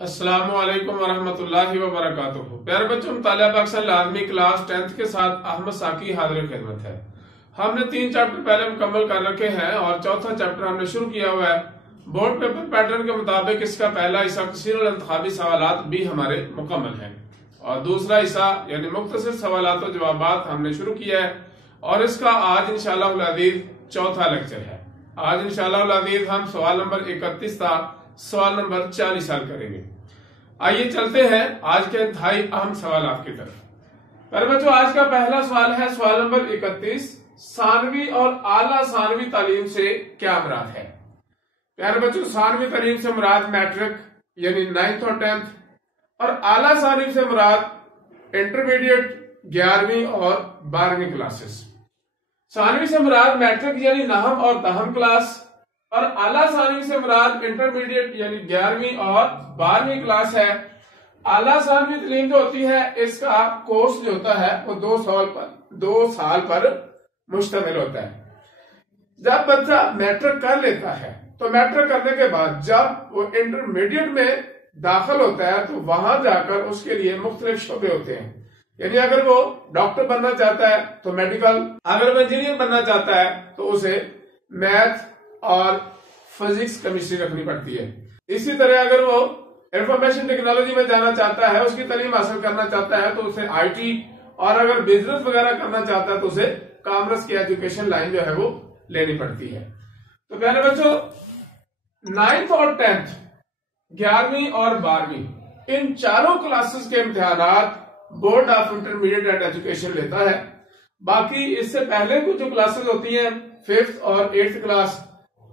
السلام علیکم ورحمۃ اللہ وبرکاتہ۔ پیارے بچوں، مطالعہ پاکستان لازمی کلاس 10th کے ساتھ احمد ساکی حاضر خدمت ہے۔ ہم نے 3 چیپٹر پہلے مکمل کر رکھے ہیں اور چوتھا چیپٹر ہم نے شروع کیا ہوا ہے۔ بورڈ پیپر پیٹرن کے مطابق اس کا پہلا حصہ کثیر الانتخابی سوالات بھی ہمارے مکمل ہیں اور دوسرا حصہ یعنی مختصر سوالات و جوابات ہم نے شروع کیا ہے اور اس کا آج انشاءاللہ العزیز چوتھا لیکچر ہے۔ آج انشاءاللہ العزیز ہم سوال نمبر 31 تا سوال نمبر 40 حل کریں گے۔ آئیے چلتے ہیں آج کے انتہائی اہم سوالات کی طرف۔ پہلے بچوں، آج کا پہلا سوال ہے سوال نمبر 31، ثانوی اور اعلیٰ ثانوی تعلیم سے کیا مراد ہے؟ پیارے بچوں، ثانوی تعلیم سے مراد میٹرک یعنی 9th اور 10th اور اعلیٰ ثانوی سے مراد انٹرمیڈیٹ 11ویں اور 12ویں کلاسز۔ ثانوی سے مراد میٹرک یعنی 9th اور 10th کلاس اور اعلیٰ ثانوی سے مراد انٹرمیڈیٹ یعنی 11ویں اور 12ویں کلاس ہے۔ اعلیٰ ثانوی تعلیم جو ہوتی ہے اس کا کورس جو ہوتا ہے وہ 2 سال پر مشتمل ہوتا ہے۔ جب بچہ میٹرک کر لیتا ہے تو میٹرک کرنے کے بعد جب وہ انٹرمیڈیٹ میں داخل ہوتا ہے تو وہاں جا کر اس کے لیے مختلف شعبے ہوتے ہیں، یعنی اگر وہ ڈاکٹر بننا چاہتا ہے تو میڈیکل، اگر وہ انجینئر بننا چاہتا ہے تو اسے میتھ اور فزکس کیمسٹری رکھنی پڑتی ہے۔ اسی طرح اگر وہ انفارمیشن ٹیکنالوجی میں جانا چاہتا ہے، اس کی تعلیم حاصل کرنا چاہتا ہے تو اسے آئی ٹی، اور اگر بزنس وغیرہ کرنا چاہتا ہے تو اسے کامرس کی ایجوکیشن لائن جو ہے وہ لینی پڑتی ہے۔ تو پیارے بچوں، 9th اور 10th 11ویں اور 12ویں ان چاروں کلاسز کے امتحانات board of intermediate and education لیتا ہے۔ باقی اس سے پہلے کچھ جو کلاسز ہوتی ہیں 5th اور 8th کلاس،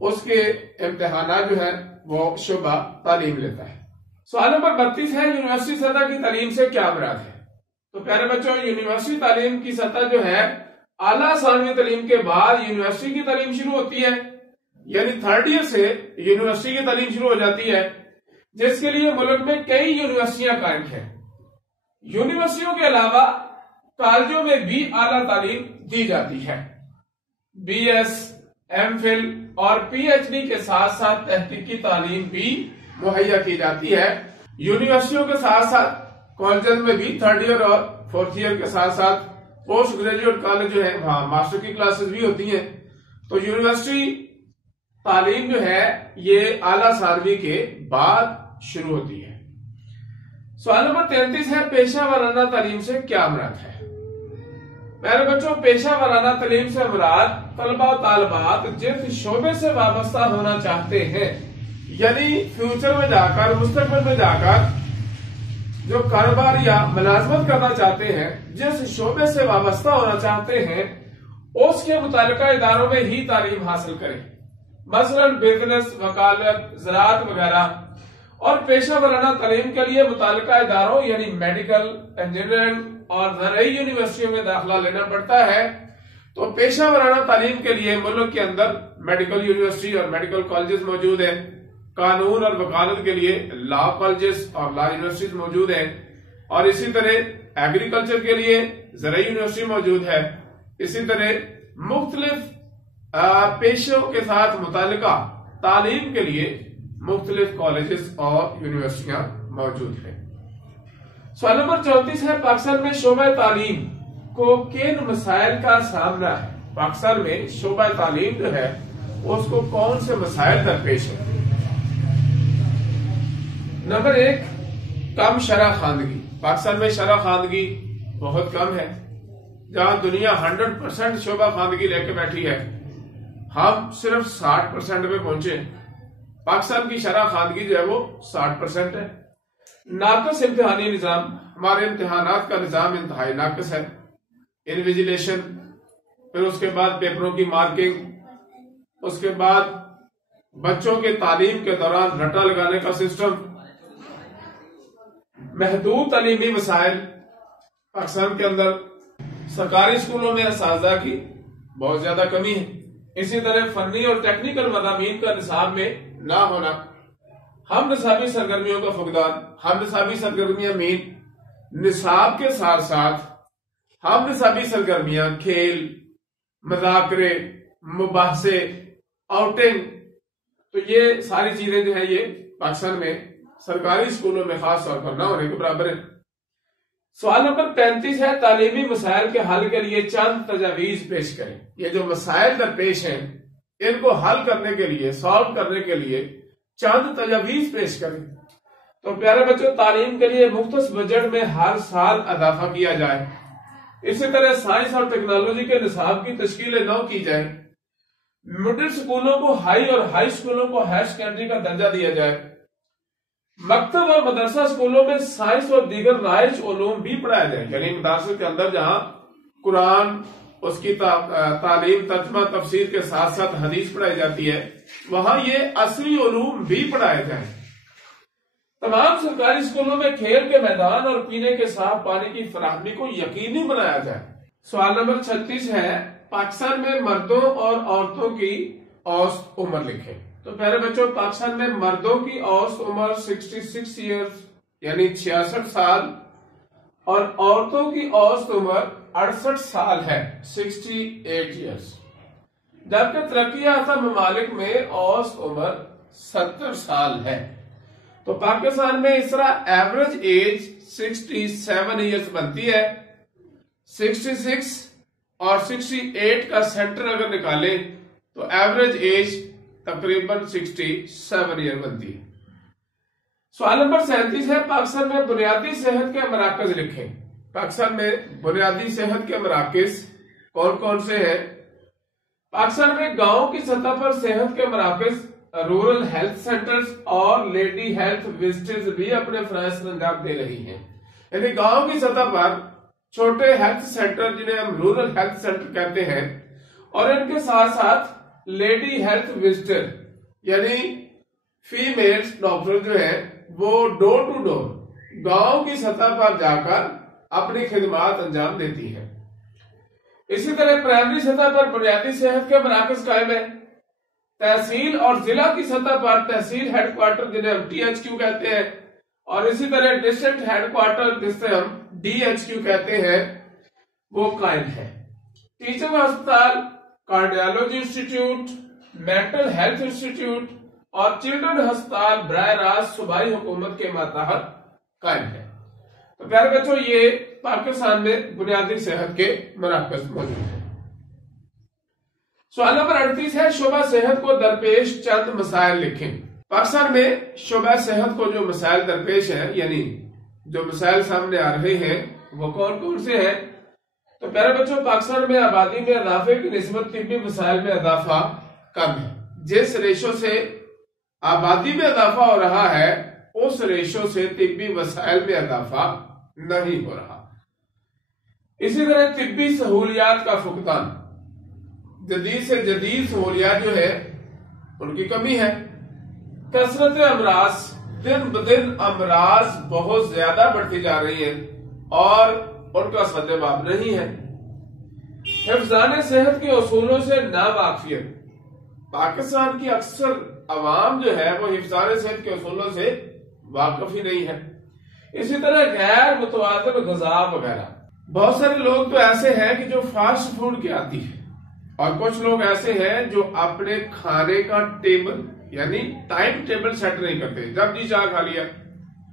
اس کے امتحانات جو ہے وہ شعبہ تعلیم لیتا ہے۔ سوال نمبر 32 ہے یونیورسٹی سطح کی تعلیم سے کیا مراد ہے؟ تو پیارے بچوں، یونیورسٹی تعلیم کی سطح جو ہے اعلیٰ ثانوی تعلیم کے بعد یونیورسٹی کی تعلیم شروع ہوتی ہے، یعنی 3rd ایئر سے یونیورسٹی کی تعلیم شروع ہو جاتی ہے، جس کے لیے ملک میں کئی یونیورسٹیاں قائم ہیں۔ یونیورسٹیوں کے علاوہ کالجوں میں بھی اعلیٰ تعلیم دی جاتی ہے۔ بی ایس، ایم فل اور پی ایچ ڈی کے ساتھ ساتھ تحقیقی تعلیم بھی مہیا کی جاتی ہے۔ یونیورسٹیوں کے ساتھ ساتھ کالجز میں بھی 3rd ایئر اور 4th ایئر کے ساتھ ساتھ پوسٹ گریجویٹ کالج جو ہے وہاں ماسٹر کی کلاسز بھی ہوتی ہیں۔ تو یونیورسٹی تعلیم جو ہے یہ اعلیٰ ثانوی کے بعد شروع ہوتی ہے۔ سوال نمبر 33 ہے پیشہ ورانہ تعلیم سے کیا مراد ہے؟ میرے بچوں، پیشہ ورانہ تعلیم سے مراد طلبہ و طالبات جس شعبے سے وابستہ ہونا چاہتے ہیں، یعنی فیوچر میں جا کر، مستقبل میں جا کر جو کاروبار یا ملازمت کرنا چاہتے ہیں، جس شعبے سے وابستہ ہونا چاہتے ہیں اس کے متعلقہ اداروں میں ہی تعلیم حاصل کریں، مثلا بزنس، وکالت، زراعت وغیرہ۔ اور پیشہ ورانہ تعلیم کے لیے متعلقہ اداروں یعنی میڈیکل، انجینئرنگ اور زرعی یونیورسٹیوں میں داخلہ لینا پڑتا ہے۔ تو پیشہ ورانہ تعلیم کے لیے ملک کے اندر میڈیکل یونیورسٹی اور میڈیکل کالجز موجود ہیں، قانون اور وکالت کے لیے لا کالجز اور لا یونیورسٹیز موجود ہیں، اور اسی طرح ایگریکلچر کے لیے زرعی یونیورسٹی موجود ہے۔ اسی طرح مختلف پیشوں کے ساتھ متعلقہ تعلیم کے لیے مختلف کالجز اور یونیورسٹیاں موجود ہیں۔ سوال نمبر 34 ہے پاکستان میں شعبہ تعلیم کو کن مسائل کا سامنا ہے؟ پاکستان میں شعبہ تعلیم جو ہے اس کو کون سے مسائل درپیش ہے؟ نمبر 1، کم شرح خواندگی۔ پاکستان میں شرح خواندگی بہت کم ہے۔ جہاں دنیا 100% شعبہ خواندگی لے کے بیٹھی ہے، ہم صرف 60% پہ پہنچے۔ پاکستان کی شرح خواندگی جو ہے وہ 60% ہے۔ ناقص امتحانی نظام، ہمارے امتحانات کا نظام انتہائی ناقص ہے۔ انویجیلیشن، پھر اس کے بعد پیپروں کی مارکنگ، اس کے بعد بچوں کے تعلیم کے دوران رٹا لگانے کا سسٹم، محدود تعلیمی وسائل۔ پاکستان کے اندر سرکاری اسکولوں میں اساتذہ کی بہت زیادہ کمی ہے۔ اسی طرح فنی اور ٹیکنیکل مضامین کا نصاب میں نہ ہونا، ہم نصابی سرگرمیوں کا فقدان، ہم نصابی سرگرمیاں نصاب کے ساتھ ساتھ ہم نصابی سرگرمیاں کھیل، مذاکرے، مباحثے، آؤٹنگ، تو یہ ساری چیزیں جو ہے یہ پاکستان میں سرکاری اسکولوں میں خاص طور پر نہ ہونے کے برابر ہے۔ سوال نمبر 35 ہے تعلیمی مسائل کے حل کے لیے چند تجاویز پیش کریں۔ یہ جو مسائل درپیش ہیں ان کو حل کرنے کے لیے، سالو کرنے کے لیے چند تجاویز پیش کریں۔ تو پیارے بچوں، تعلیم کے لیے مختص بجٹ میں ہر سال اضافہ کیا جائے۔ اسی طرح سائنس اور ٹیکنالوجی کے نصاب کی تشکیل نو کی جائے۔ مڈل سکولوں کو ہائی اور ہائی سکولوں کو ہائر سیکنڈری کا درجہ دیا جائے۔ مکتب اور مدرسہ اسکولوں میں سائنس اور دیگر رائج علوم بھی پڑھایا جائے، یعنی مدارس کے اندر جہاں قرآن، اس کی تعلیم، ترجمہ، تفسیر کے ساتھ ساتھ حدیث پڑھائی جاتی ہے، وہاں یہ اصلی علوم بھی پڑھائے جائیں۔ تمام سرکاری اسکولوں میں کھیل کے میدان اور پینے کے صاف پانی کی فراہمی کو یقینی بنایا جائے۔ سوال نمبر 36 ہے پاکستان میں مردوں اور عورتوں کی اوسط عمر لکھیں۔ تو پہلے بچوں، پاکستان میں مردوں کی اوسط عمر 66 ایئرز یعنی 66 سال اور عورتوں کی اوسط عمر 68 سال ہے 68 ایئرز، جبکہ ترقی یافتہ ممالک میں اوسط عمر 70 سال ہے۔ تو پاکستان میں اس طرح ایوریج ایج 67 ایئرز بنتی ہے۔ 66 اور 68 کا سینٹر اگر نکالیں تو ایوریج ایج تقریباً 67 ایئر بنتی ہے۔ سوال نمبر 37 ہے پاکستان میں بنیادی صحت کے مراکز لکھیں۔ پاکستان میں بنیادی صحت کے مراکز کون کون سے ہیں؟ پاکستان میں گاؤں کی سطح پر صحت کے مراکز، رورل ہیلتھ سینٹرز اور لیڈی ہیلتھ وزٹرز بھی اپنے فرائض سر انجام دے رہی ہیں۔ یعنی گاؤں کی سطح پر چھوٹے ہیلتھ سینٹر جنہیں ہم رورل ہیلتھ سینٹر کہتے ہیں، اور ان کے ساتھ ساتھ لیڈی ہیلتھ وزٹر یعنی فیمیل ڈاکٹر جو ہیں وہ ڈور ٹو ڈور گاؤں کی سطح پر جا کر اپنی خدمات انجام دیتی ہیں۔ اسی طرح پرائمری سطح پر بنیادی صحت کے مراکز قائم ہیں۔ تحصیل اور ضلع کی سطح پر تحصیل ہیڈ کوارٹر جنہیں ہم THQ کہتے ہیں، اور اسی طرح ڈسٹرکٹ ہیڈ کوارٹر جسے ہم DHQ کہتے ہیں، وہ قائم ہے۔ ٹیچنگ ہسپتال، cardiology institute, mental health institute اور چلڈرن ہسپتال براہ راست صوبائی حکومت کے ماتحت قائم ہے۔ تو پیارے بچوں، یہ پاکستان میں بنیادی صحت کے مراکز موجود ہیں۔ سوال نمبر 38 ہے شعبہ صحت کو درپیش چند مسائل لکھیں۔ پاکستان میں شعبہ صحت کو جو مسائل درپیش ہیں، یعنی جو مسائل سامنے آ رہے ہیں، وہ کون کون سے ہیں؟ تو پیارے بچوں، پاکستان میں آبادی میں اضافے کی نسبت طبی مسائل میں اضافہ کم ہے۔ جس ریشو سے آبادی میں اضافہ ہو رہا ہے اس ریشو سے طبی وسائل میں اضافہ نہیں ہو رہا۔ اسی طرح طبی سہولیات کا فقدان، جدید سے جدید سہولیات جو ہے ان کی کمی ہے۔ کثرت امراض، دن بدن امراض بہت زیادہ بڑھتی جا رہی ہیں اور ان کا سدباب نہیں ہے۔ حفظان صحت کے اصولوں سے ناواقفیت، پاکستان کی اکثر عوام جو ہے وہ حفظان صحت کے اصولوں سے واقف ہی نہیں ہے۔ اسی طرح غیر متوازن غذا وغیرہ، بہت سارے لوگ تو ایسے ہیں کہ جو فاسٹ فوڈ کے عادی ہیں، اور کچھ لوگ ایسے ہیں جو اپنے کھانے کا ٹیبل یعنی ٹائم ٹیبل سیٹ نہیں کرتے، جب جی چاہ کھا لیا،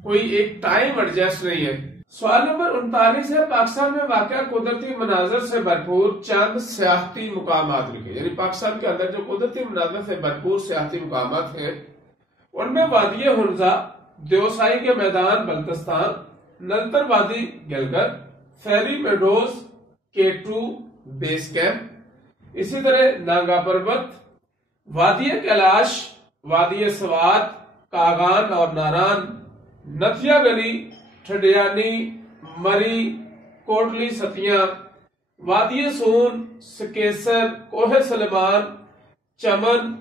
کوئی ایک ٹائم ایڈجسٹ نہیں ہے۔ سوال نمبر 39 ہے پاکستان میں واقع قدرتی مناظر سے بھرپور چند سیاحتی مقامات لکھیں۔ یعنی پاکستان کے اندر جو قدرتی مناظر سے بھرپور سیاحتی مقامات ہیں ان میں وادی ہنزا، دیوسائی کے میدان بلتستان، نلتر وادی Gilgit, Fairy Meadows, K2 base camp, اسی طرح ناگا پربت، وادی کیلاش، وادی سوات، کاغان اور ناران، نتھیا گلی، ٹھڈیانی، مری، کوٹلی ستیاں، وادی سون، سکیسر، کوہ سلیمان، چمن،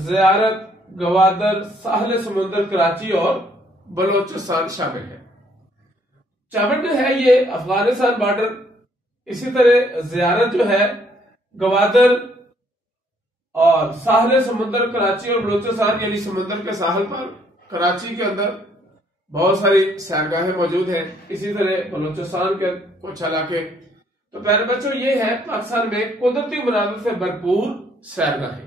زیارت، گوادر، ساحل سمندر کراچی اور بلوچستان شامل ہے۔ چمن جو ہے یہ افغانستان بارڈر، اسی طرح زیارت جو ہے گوادر اور ساحل سمندر کراچی اور بلوچستان یعنی سمندر کے ساحل پر کراچی کے اندر بہت ساری سیرگاہیں موجود ہیں، اسی طرح بلوچستان کے کچھ علاقے۔ تو پیارے بچوں، یہ ہے پاکستان میں قدرتی مناظر سے بھرپور سیرگاہیں۔